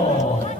Oh.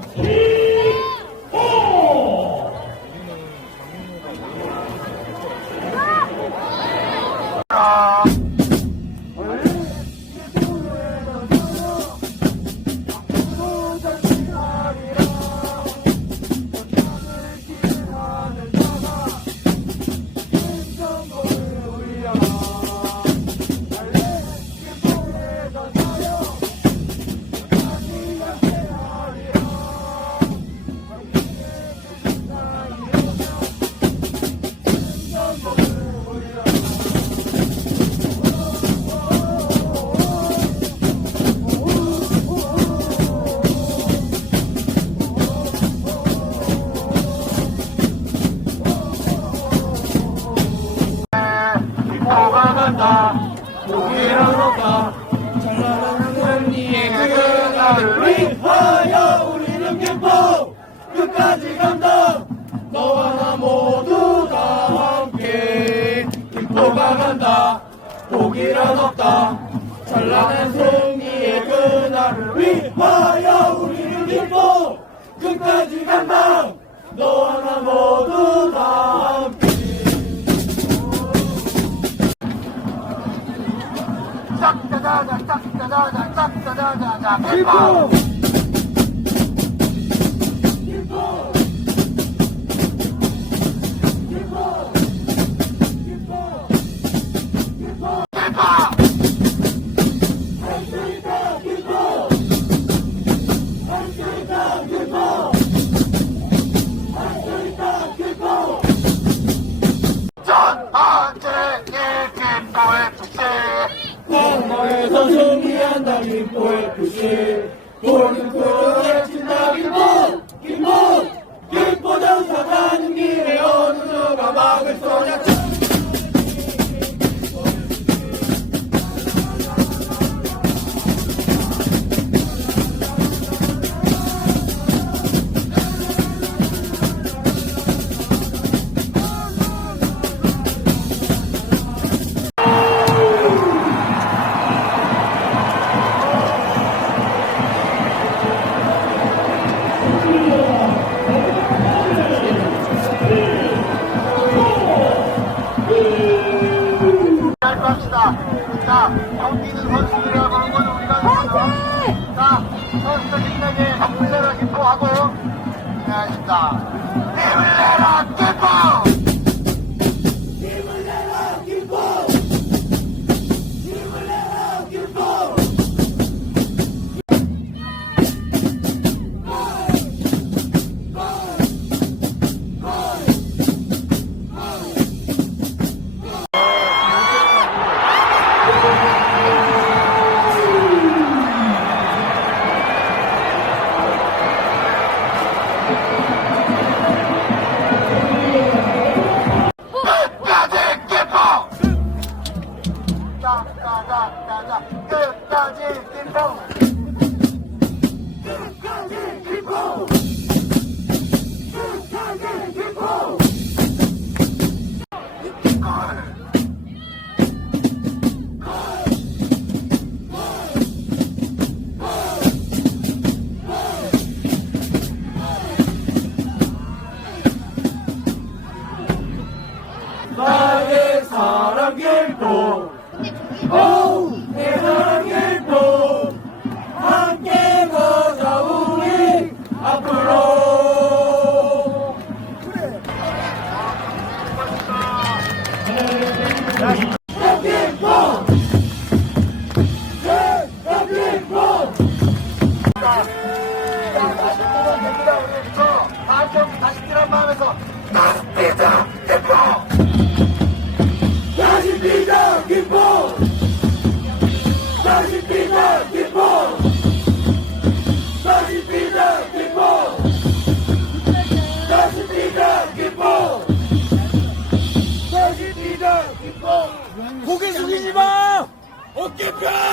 기포가 간다. 먹다 찬란한 승리의 그날을 위하여 우리는 김포 끝까지 간다. 너와 나 모두 다 함께 김포가 간다. 고기란 없다. 찬란한 승리의 그날을 위하여 우리는 김포 끝까지 간다. 너와 나 모두 People! Tanzania ndani mwetu, she, pole pole 합시다. 자, 경기는 선수들이라고 하는 건 우리가 파이팅! 자, 선수들에게 훈련을 기뻐하고요. 네, 알겠습니다. Oh! O que quer? É?